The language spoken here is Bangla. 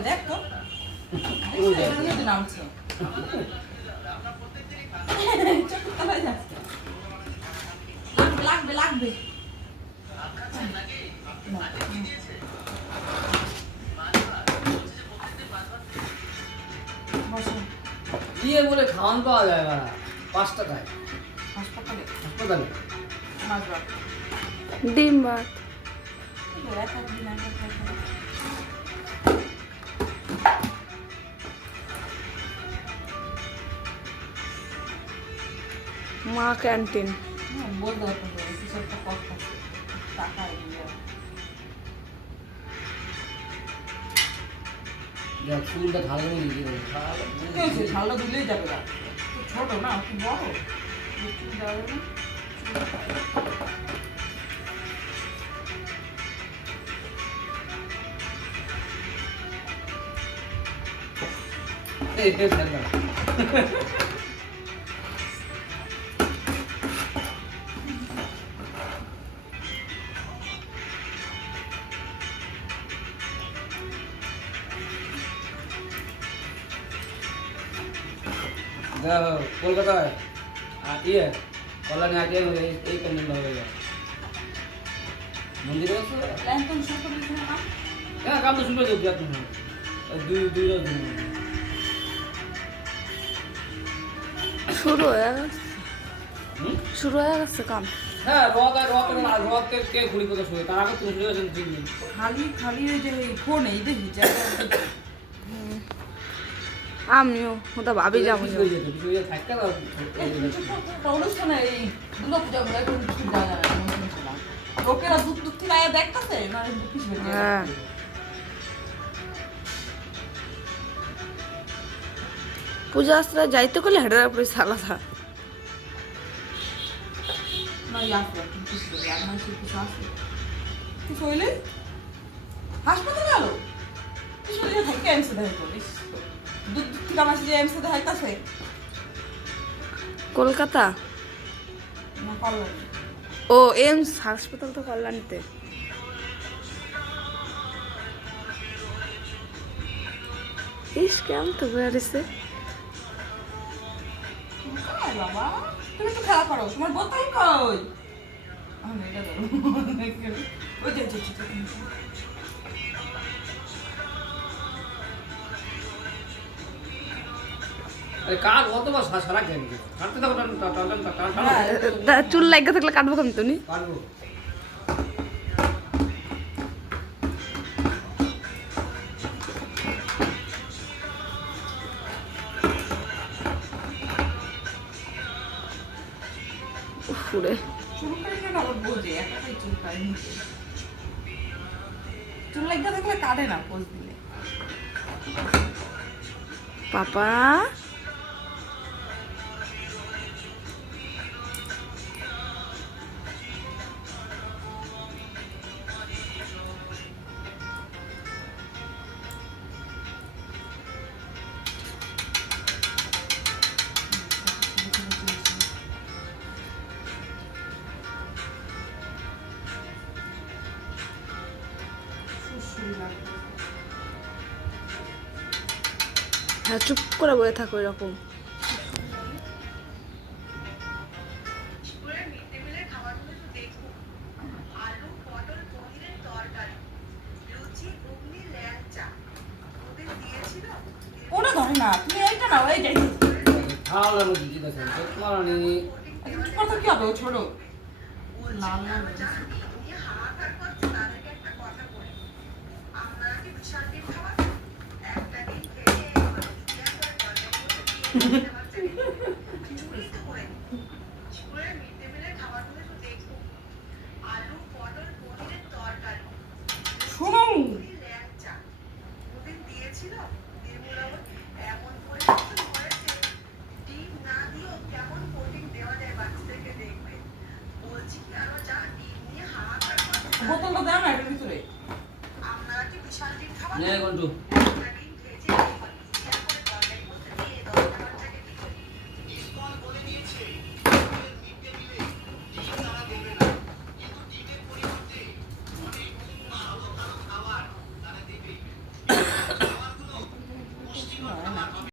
হবে দেখ তো নামছে লাগবে লাগবে ইয়ে বলে খাওয়ান পাওয়া যায় না 5 টাকায় হাসপাতালে হাসপাতালে মাছ ভাত ডিম ভাত মা ক্যান্টিন বলতে পারতাম কিছু একটা কথা টাকা দেখ চুলটা ঢালে নিয়ে গিয়ে ঝালটা দিলেই যাবে না ছোট না কি বড় যাবে না এই ফেলবা কলকাতায় ইয়ে কল্যাণী আগে এই প্যান্ডেল হয়ে যায় মন্দিরে আছে প্ল্যান তো শুরু করে দিয়েছে না হ্যাঁ কাম তো শুরু করে দেবো আপনি দুই রোজ শুরু হয়ে গেছে শুরু হয়ে গেছে কাম হ্যাঁ রথ কে ঘুরি কথা শুয়ে তার আগে তুমি শুরু হয়েছেন ঠিক নেই খালি খালি ওই যে ফোন এই দেখি জায়গা আমিও ওটা ভাবি যাবো থাকতে অনুষ্ঠানে এই দুর্গা পূজা বলে এখন কিছু জানা যায় না লোকেরা দূর দূর থেকে আয়া দেখতেছে মানে কিছু হ্যাঁ পূজা আসতে যাইতে করলে হেডার উপরে আলাদা না ইয়াসে কিছু বলি আর মানে কিছু আছে কিছু হইলে হাসপাতালে গেল কিছু হইলে থাকে এমসে দেখা করিস দূর দূর থেকে আমার যে এমসে দেখাইতেছে কলকাতা না পারলাম ও এমস হাসপাতাল তো কল্যাণীতে ইস কেমন তো বেড়েছে কই বাবা তুমি তো খেলা করো তোমার বোতল কই আমি এটা ধরো ওই যে আরে কার অতবার সারা কেন কাটতে দাও চুল লাগা থাকলে কাটবো কেমন তুমি কাটবো ফুরে শুরু করে কেন আবার বোঝে একাই চুল কাটে নিচে চুল লাগা থাকলে কাটে না পোজ দিলে পাপা হ্যাঁ চুপ করে বয়ে থাকো এরকম ওটা ধরে না তুমি এইটা নাও এই যাই ভালো লাগে দিদি দেখেন তোমার চুপ করতে কি হবে ও ছোট লাল লাল